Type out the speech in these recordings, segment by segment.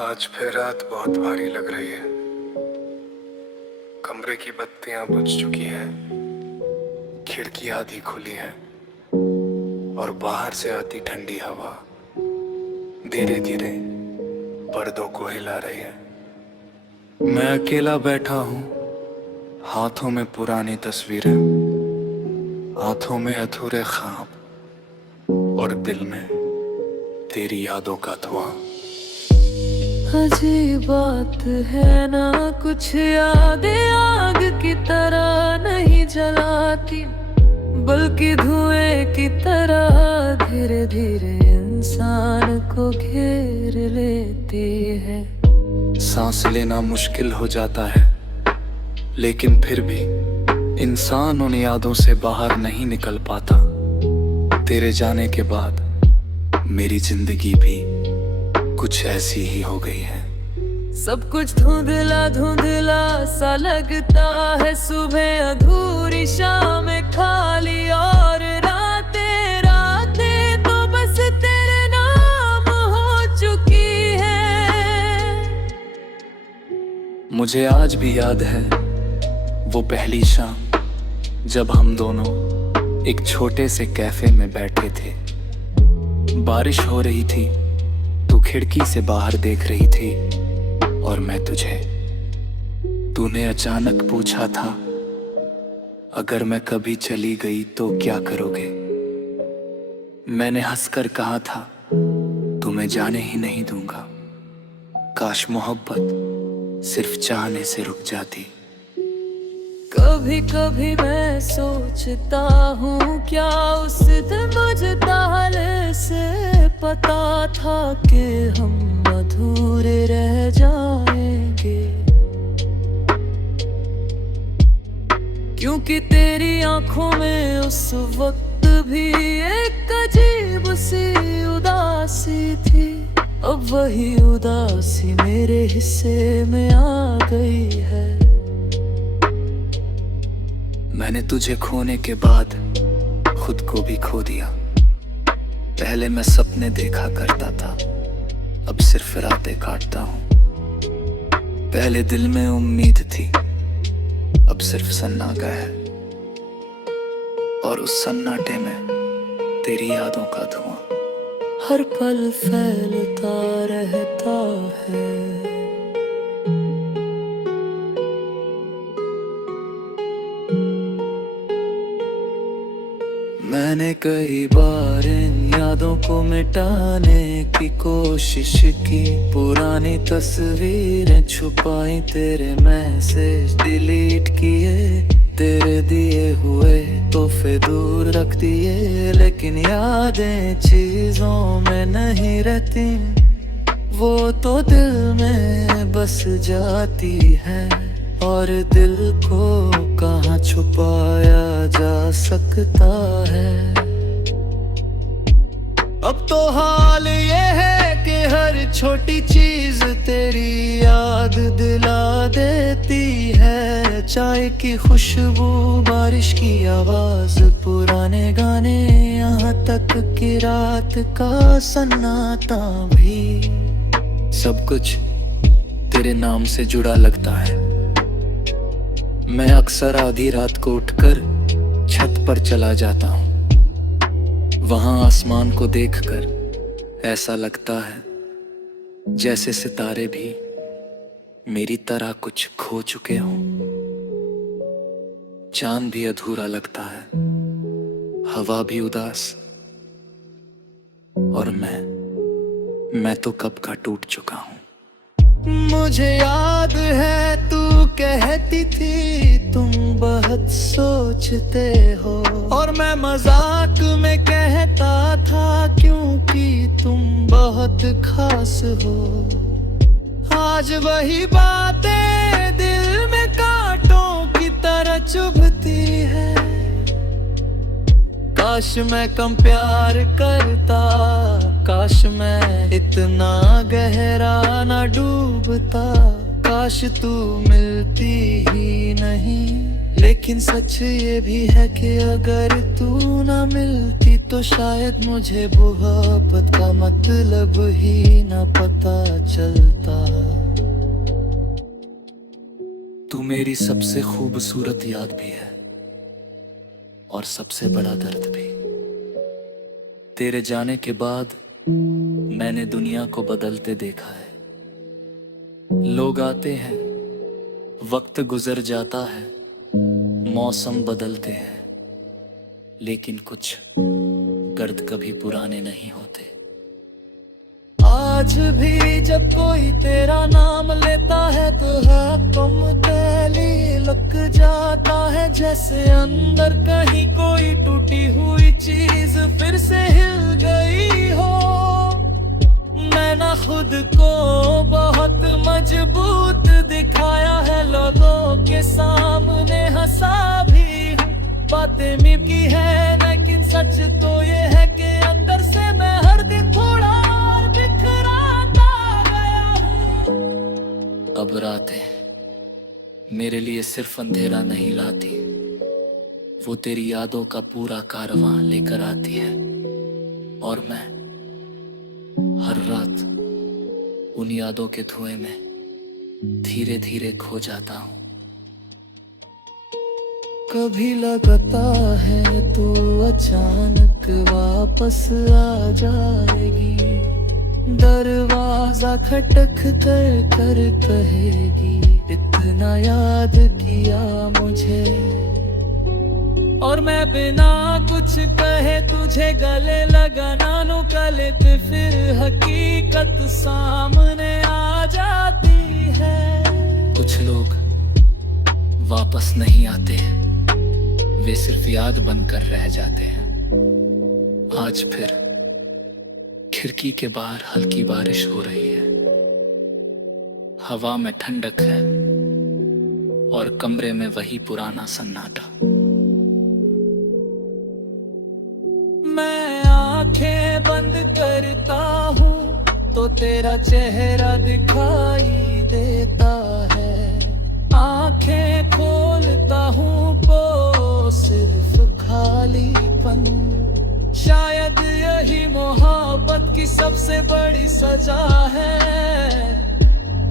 आज फिर रात बहुत भारी लग रही है। कमरे की बत्तियां बुझ चुकी हैं, खिड़की आधी खुली है और बाहर से आती ठंडी हवा धीरे धीरे पर्दों को हिला रही है। मैं अकेला बैठा हूँ, हाथों में पुरानी तस्वीरें, हाथों में अधूरे ख्वाब और दिल में तेरी यादों का धुआं। अजीब बात है ना, कुछ यादें आग की तरह नहीं जलाती, बल्कि धुएं की तरह धीरे धीरे इंसान को घेर लेती है। सांस लेना मुश्किल हो जाता है, लेकिन फिर भी इंसान उन यादों से बाहर नहीं निकल पाता। तेरे जाने के बाद मेरी जिंदगी भी कुछ ऐसी ही हो गई है। सब कुछ धुंधला धुंधला सा लगता है, सुबह अधूरी, शाम खाली और रातें रातें तो बस तेरे नाम हो चुकी है। मुझे आज भी याद है वो पहली शाम, जब हम दोनों एक छोटे से कैफे में बैठे थे। बारिश हो रही थी, तू खिड़की से बाहर देख रही थी और मैं तुझे। तूने अचानक पूछा था, अगर मैं कभी चली गई तो क्या करोगे? मैंने हंसकर कहा था, तुम्हें जाने ही नहीं दूंगा। काश मोहब्बत सिर्फ चाहने से रुक जाती। कभी कभी मैं सोचता हूँ, क्या उस दिन मुझे पहले से पता था कि हम अधूरे रह जाएंगे, क्योंकि तेरी आंखों में उस वक्त भी एक अजीब सी उदासी थी। अब वही उदासी मेरे हिस्से में आ गई है। मैंने तुझे खोने के बाद खुद को भी खो दिया। पहले मैं सपने देखा करता था, अब सिर्फ रातें काटता हूँ। पहले दिल में उम्मीद थी, अब सिर्फ सन्नाटा है, और उस सन्नाटे में तेरी यादों का धुआं हर पल फैलता रहता है। मैंने कई बार इन यादों को मिटाने की कोशिश की, पुरानी तस्वीरें छुपाई, तेरे मैसेज डिलीट किए, तेरे दिए हुए तोहफे दूर रख दिए। लेकिन यादें चीजों में नहीं रहती, वो तो दिल में बस जाती है, और दिल को कहाँ छुपाया जा सकता है। अब तो हाल ये है कि हर छोटी चीज तेरी याद दिला देती है। चाय की खुशबू, बारिश की आवाज, पुराने गाने, यहाँ तक कि रात का सन्नाटा भी, सब कुछ तेरे नाम से जुड़ा लगता है। मैं अक्सर आधी रात को उठकर छत पर चला जाता हूँ। वहां आसमान को देखकर ऐसा लगता है जैसे सितारे भी मेरी तरह कुछ खो चुके हों। चांद भी अधूरा लगता है, हवा भी उदास, और मैं तो कब का टूट चुका हूँ। मुझे याद है तू कहती थी तुम बहुत सोचते हो, और मैं मजाक में कहता था क्योंकि तुम बहुत खास हो। आज वही बातें दिल में कांटों की तरह चुभती है। काश मैं कम प्यार करता, काश मैं इतना गहरा ना डूबता, काश तू मिलती ही नहीं। लेकिन सच ये भी है कि अगर तू ना मिलती तो शायद मुझे मोहब्बत का मतलब ही ना पता चलता। मेरी सबसे खूबसूरत याद भी है और सबसे बड़ा दर्द भी। तेरे जाने के बाद मैंने दुनिया को बदलते देखा है। लोग आते हैं, वक्त गुजर जाता है, मौसम बदलते हैं, लेकिन कुछ गर्द कभी पुराने नहीं होते। आज भी जब कोई तेरा नाम लेता है तो हाथों तैली लग जाता है, जैसे अंदर कहीं कोई टूटी हुई चीज फिर से हिल गई हो। मैं ना खुद को बहुत मजबूत दिखाया है, लोगों के सामने हंसा भी हूँ, बातें मिकी है लेकिन सच तो ये है कि अंदर से मैं हर दिन थोड़ा और बिखराता गया हूँ। अब रातें मेरे लिए सिर्फ अंधेरा नहीं लाती, वो तेरी यादों का पूरा कारवां लेकर आती है, और मैं हर रात उन यादों के धुएं में धीरे धीरे खो जाता हूँ। कभी लगता है तू अचानक वापस आ जाएगी, दरवाजा खटक कर कर कहेगी इतना याद किया मुझे, और मैं बिना कुछ कहे तुझे गले लगाना नु कले तो फिर हकीकत सामने आ जाती है। कुछ लोग वापस नहीं आते, वे सिर्फ याद बनकर रह जाते हैं। आज फिर खिड़की के बाहर हल्की बारिश हो रही है, हवा में ठंडक है और कमरे में वही पुराना सन्नाटा। मैं आंखें बंद करता हूँ तो तेरा चेहरा दिखाई देता है, आंखें खोलता हूँ तो सिर्फ खालीपन। शायद यही मोहब्बत की सबसे बड़ी सजा है,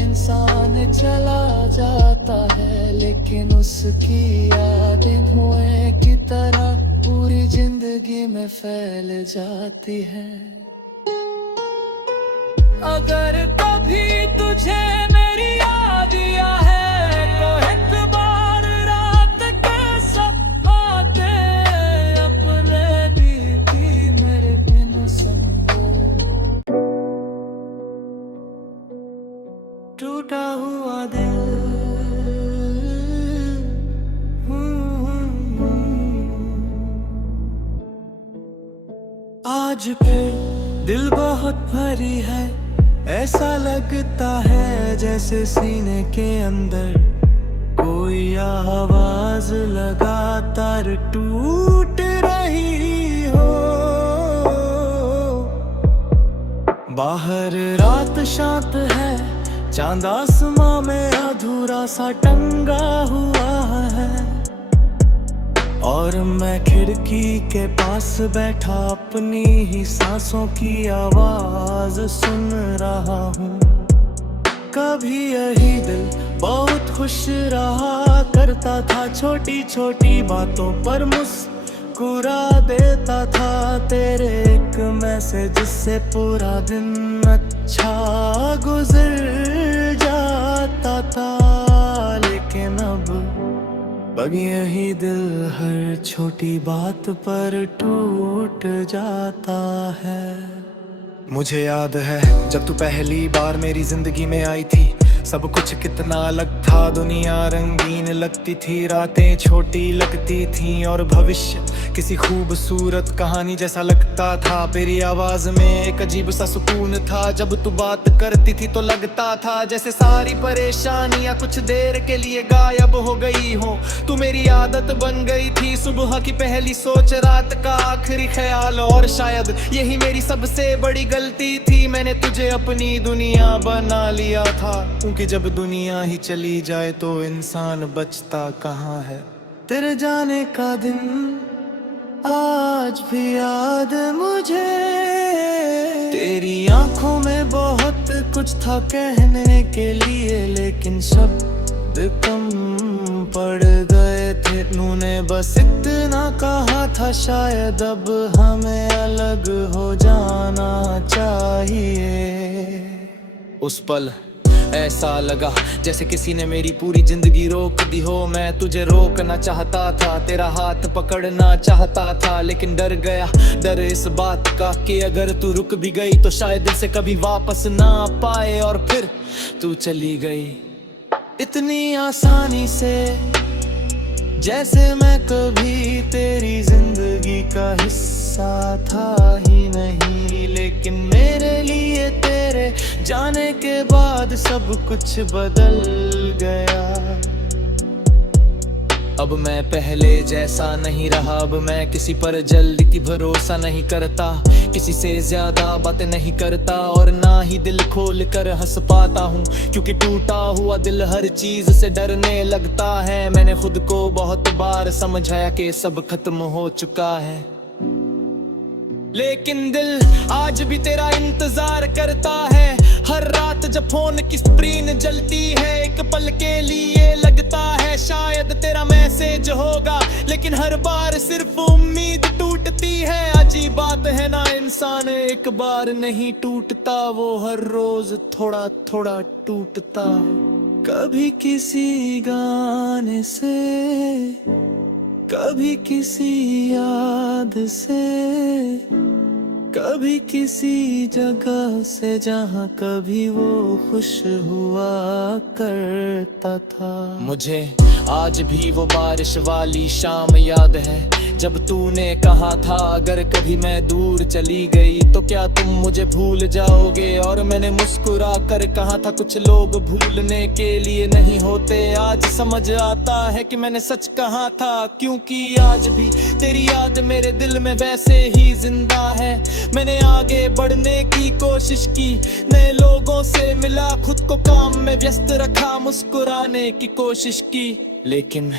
इंसान चला जाता है लेकिन उसकी यादें धुएं की तरह पूरी जिंदगी में फैल जाती है। अगर कभी तुझे मेरी याद आया है तो एक बार रात के सपने अपने बीती मेरे बिन संगो। टूटा हुआ दिल आज फिर दिल बहुत भारी है, ऐसा लगता है जैसे सीने के अंदर कोई आवाज लगातार टूट रही हो। बाहर रात शांत है, चांद आसमां में अधूरा सा टंगा हुआ है, और मैं खिड़की के पास बैठा अपनी ही सांसों की आवाज सुन रहा हूँ। कभी यही दिल बहुत खुश रहा करता था, छोटी छोटी बातों पर मुस्कुरा देता था। तेरे एक मैसेज से पूरा दिन अच्छा गुजर जाता था, लेकिन अब यही दिल हर छोटी बात पर टूट जाता है। मुझे याद है जब तू पहली बार मेरी जिंदगी में आई थी, सब कुछ कितना अलग था, दुनिया रंगीन लगती थी, रातें छोटी लगती थी और भविष्य किसी खूबसूरत कहानी जैसा लगता था। तेरी आवाज में एक अजीब सा सुकून था, जब तू बात करती थी तो लगता था जैसे सारी परेशानियां कुछ देर के लिए गायब हो गई हो। तू मेरी आदत बन गई थी, सुबह की पहली सोच, रात का आखिरी ख्याल, और शायद यही मेरी सबसे बड़ी गलती थी, मैंने तुझे अपनी दुनिया बना लिया था। कि जब दुनिया ही चली जाए तो इंसान बचता कहाँ है। तेरे जाने का दिन आज भी याद मुझे, तेरी आंखों में बहुत कुछ था कहने के लिए, लेकिन शब्द कम पड़ गए थे, तूने बस इतना कहा था शायद अब हमें अलग हो जाना चाहिए। उस पल ऐसा लगा जैसे किसी ने मेरी पूरी जिंदगी रोक दी हो। मैं तुझे रोकना चाहता था, तेरा हाथ पकड़ना चाहता था, लेकिन डर गया, डर इस बात का कि अगर तू रुक भी गई तो शायद दिल से कभी वापस ना आ पाए। और फिर तू चली गई इतनी आसानी से, जैसे मैं कभी तेरी जिंदगी का हिस्सा था ही नहीं। लेकिन मेरे लिए तेरे जाने के बाद सब कुछ बदल गया। अब मैं पहले जैसा नहीं रहा, अब मैं किसी पर जल्दी भरोसा नहीं करता, किसी से ज्यादा बातें नहीं करता, और ना ही दिल खोल कर हंस पाता हूँ, क्योंकि टूटा हुआ दिल हर चीज से डरने लगता है। मैंने खुद को बहुत बार समझाया कि सब खत्म हो चुका है, लेकिन दिल आज भी तेरा इंतजार करता है। हर रात जब फोन की स्क्रीन जलती है, एक पल के लिए लगता है शायद तेरा मैसेज होगा, लेकिन हर बार सिर्फ उम्मीद टूटती है। अजीब बात है ना, इंसान एक बार नहीं टूटता, वो हर रोज थोड़ा थोड़ा टूटता है। कभी किसी गाने से, कभी किसी याद से, कभी किसी जगह से जहाँ कभी वो खुश हुआ करता था। मुझे आज भी वो बारिश वाली शाम याद है, जब तूने कहा था अगर कभी मैं दूर चली गई तो क्या तुम मुझे भूल जाओगे। और मैंने मुस्कुरा कर कहा था कुछ लोग भूलने के लिए नहीं होते। आज समझ आता है कि मैंने सच कहा था, क्योंकि आज भी तेरी याद मेरे दिल में वैसे ही जिंदा है। मैंने आगे बढ़ने की कोशिश की, नए लोगों से मिला, खुद को काम में व्यस्त रखा, मुस्कुराने की कोशिश की, लेकिन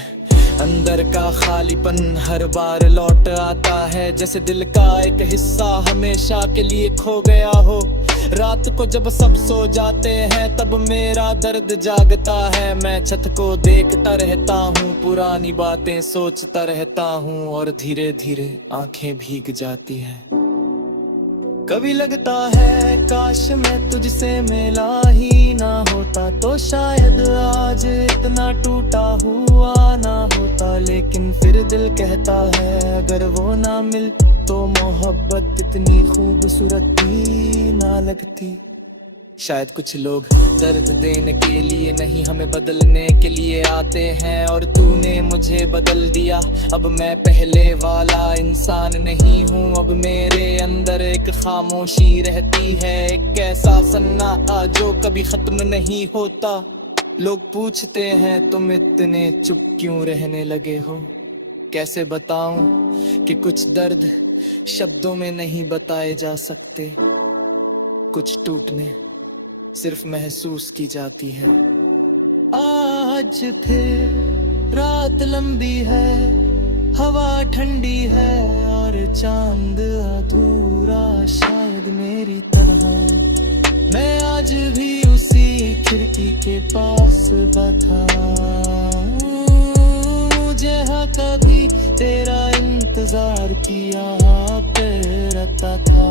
अंदर का खालीपन हर बार लौट आता है, जैसे दिल का एक हिस्सा हमेशा के लिए खो गया हो। रात को जब सब सो जाते हैं तब मेरा दर्द जागता है। मैं छत को देखता रहता हूँ, पुरानी बातें सोचता रहता हूँ, और धीरे धीरे आंखें भीग जाती हैं। कभी लगता है काश मैं तुझसे मिला ही ना होता, तो शायद आज इतना टूटा हुआ ना होता। लेकिन फिर दिल कहता है अगर वो ना मिल तो मोहब्बत इतनी खूबसूरत ही ना लगती। शायद कुछ लोग दर्द देने के लिए नहीं, हमें बदलने के लिए आते हैं, और तूने मुझे बदल दिया। अब मैं पहले वाला इंसान नहीं हूँ, अब मेरे अंदर एक खामोशी रहती है, एक ऐसा सन्नाटा जो कभी खत्म नहीं होता। लोग पूछते हैं तुम इतने चुप क्यों रहने लगे हो, कैसे बताऊं कि कुछ दर्द शब्दों में नहीं बताए जा सकते, कुछ टूटने सिर्फ महसूस की जाती है। आज फिर रात लंबी है, हवा ठंडी है, और चांद अधूरा शायद मेरी तरह। मैं आज भी उसी खिड़की के पास बैठा, मुझे कभी तेरा इंतजार किया करता था।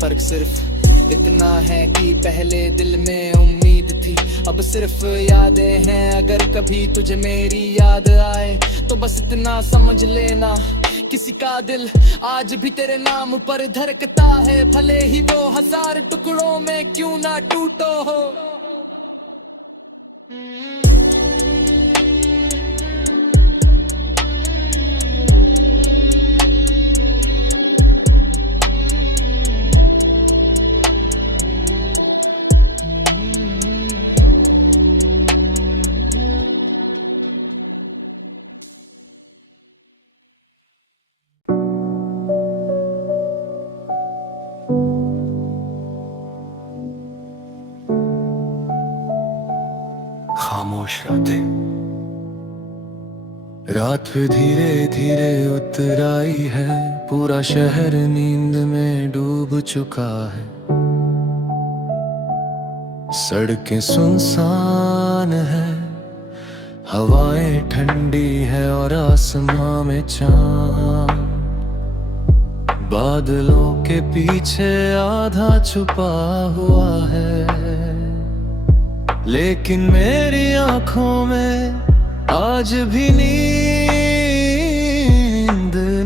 फर्क सिर्फ इतना है कि पहले दिल में उम्मीद थी, अब सिर्फ यादें हैं। अगर कभी तुझे मेरी याद आए तो बस इतना समझ लेना, किसी का दिल आज भी तेरे नाम पर धड़कता है, भले ही वो 1000 टुकड़ों में क्यों ना टूटो हो। खामोश रातें, रात धीरे धीरे उतर आई है, पूरा शहर नींद में डूब चुका है। सड़कें सुनसान है, हवाएं ठंडी है और आसमां में चांद। बादलों के पीछे आधा छुपा हुआ है, लेकिन मेरी आंखों में आज भी नींद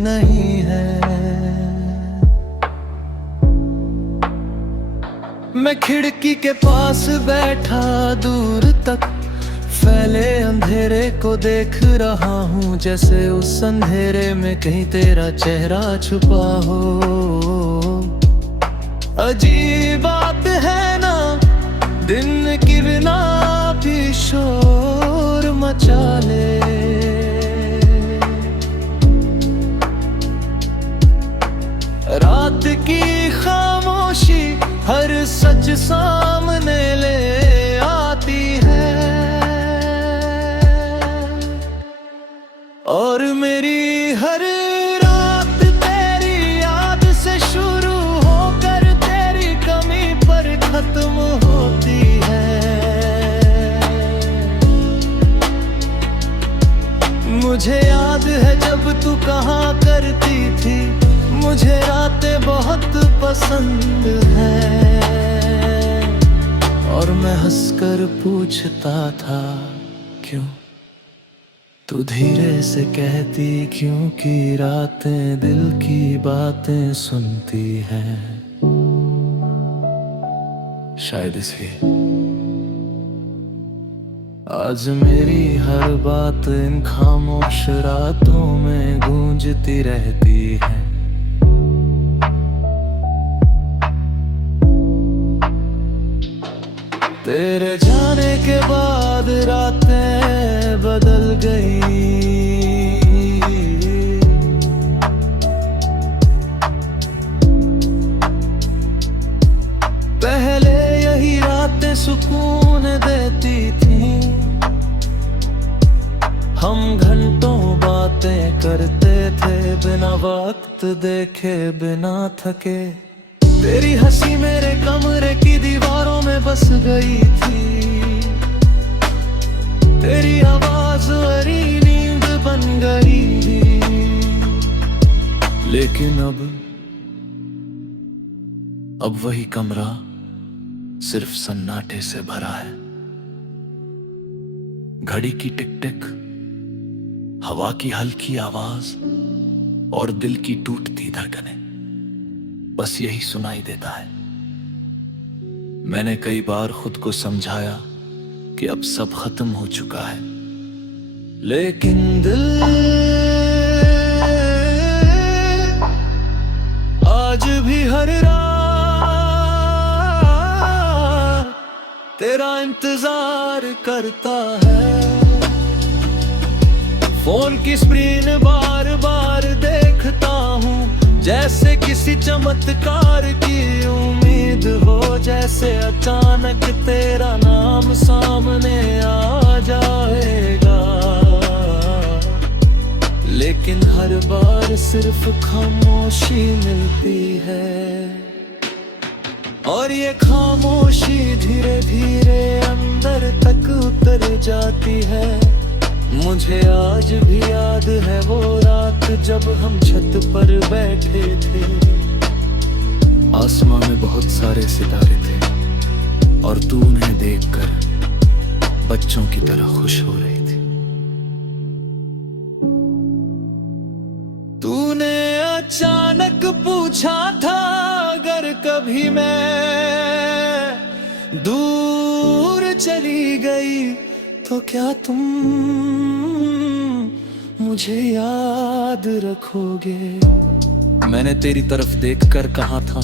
नहीं है। मैं खिड़की के पास बैठा दूर तक फैले अंधेरे को देख रहा हूँ, जैसे उस अंधेरे में कहीं तेरा चेहरा छुपा हो। अजीब बात है ना, दिन की बिना भी शोर मचा ले। रात की खामोशी हर सच सामने ले आती है, और मेरी हर रात तेरी याद से शुरू होकर तेरी कमी पर खत्म होती है। मुझे याद है जब तू कहा करती थी, मुझे रातें बहुत पसंद हैं, और मैं हंसकर पूछता था क्यों। तू धीरे से कहती क्योंकि रातें दिल की बातें सुनती हैं। शायद इसलिए आज मेरी हर बात इन खामोश रातों में गूंजती रहती है। तेरे जाने के बाद रातें बदल गई, पहले यही रातें सुकून देती थी। हम घंटों बातें करते थे बिना वक्त देखे बिना थके। तेरी हंसी मेरे कमरे की दीवारों में बस गई थी, तेरी आवाज मेरी नींद बन गई। लेकिन अब वही कमरा सिर्फ सन्नाटे से भरा है। घड़ी की टिक टिक, हवा की हल्की आवाज और दिल की टूटती धड़कनें, बस यही सुनाई देता है। मैंने कई बार खुद को समझाया कि अब सब खत्म हो चुका है, लेकिन दिल आज भी हर रात तेरा इंतजार करता है। फोन की स्क्रीन बार बार देखता हूँ, जैसे किसी चमत्कार की उम्मीद हो, जैसे अचानक तेरा नाम सामने आ जाएगा। लेकिन हर बार सिर्फ खामोशी मिलती है, और ये खामोशी धीरे धीरे अंदर तक उतर जाती है। मुझे आज भी याद है वो रात जब हम छत पर बैठे थे। आसमां में बहुत सारे सितारे थे, और तू उन्हें देखकर बच्चों की तरह खुश हो रही थी। तूने अचानक पूछा था अगर कभी मैं दूर चली गई तो क्या तुम मुझे याद रखोगे। मैंने तेरी तरफ देखकर कहा था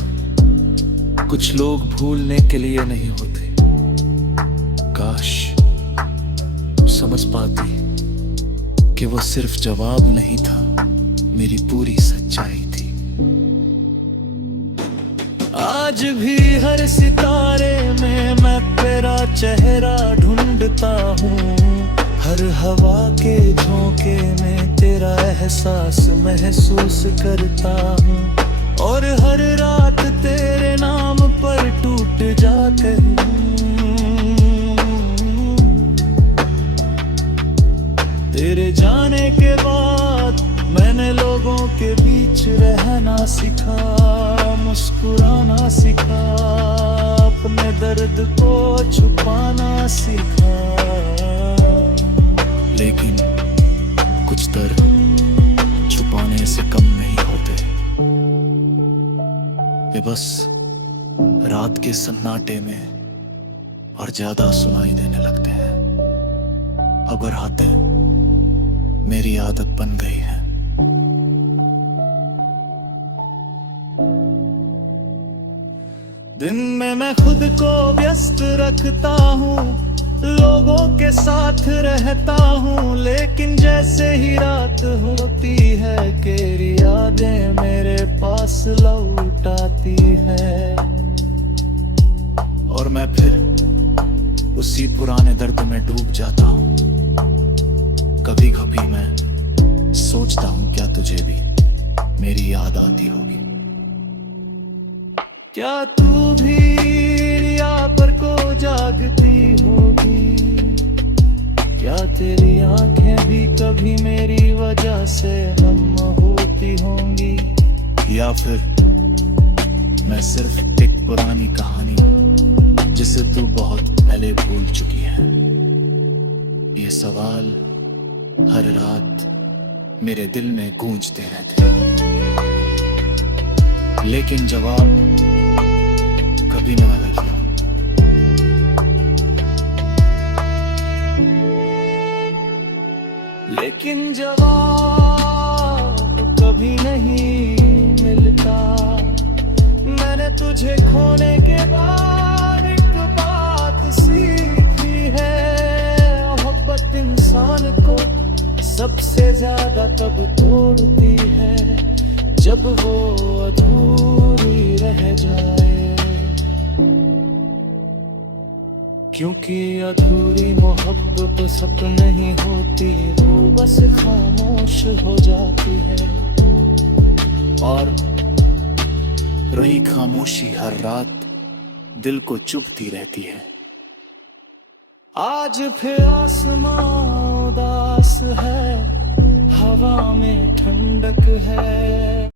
कुछ लोग भूलने के लिए नहीं होते। काश समझ पाती कि वो सिर्फ जवाब नहीं था, मेरी पूरी सच्चाई थी। आज भी हर सितारे में मैं तेरा चेहरा ढूंढता हूँ, हर हवा के झोंके में तेरा एहसास महसूस करता हूँ, और हर रात तेरे नाम पर टूट जाकर मुस्कुराना सीखा, अपने दर्द को छुपाना सीखा। लेकिन कुछ दर्द छुपाने से कम नहीं होते, वे बस रात के सन्नाटे में और ज्यादा सुनाई देने लगते हैं। अब रातें मेरी आदत बन गई है। दिन में मैं खुद को व्यस्त रखता हूँ, लोगों के साथ रहता हूँ, लेकिन जैसे ही रात होती है तेरी यादें मेरे पास लौट आती है। और मैं फिर उसी पुराने दर्द में डूब जाता हूँ। कभी कभी मैं सोचता हूँ क्या तुझे भी मेरी याद आती होगी। क्या तू भी यहाँ पर को जागती होगी? क्या तेरी आंखें भी कभी मेरी वजह से नम होती होंगी? या फिर मैं सिर्फ एक पुरानी कहानी हूँ जिसे तू बहुत पहले भूल चुकी है? ये सवाल हर रात मेरे दिल में गूंजते रहते हैं, लेकिन जवाब कभी ना मिलता। लेकिन जवाब कभी नहीं मिलता। मैंने तुझे खोने के बाद एक बात सीखी है, मोहब्बत इंसान को सबसे ज्यादा तब तोड़ती है जब वो अधूरी रह जाए। क्योंकि अधूरी मोहब्बत सपन नहीं होती, वो बस खामोश हो जाती है। और रही खामोशी हर रात दिल को चुभती रहती है। आज फिर आसमां उदास है, हवा में ठंडक है।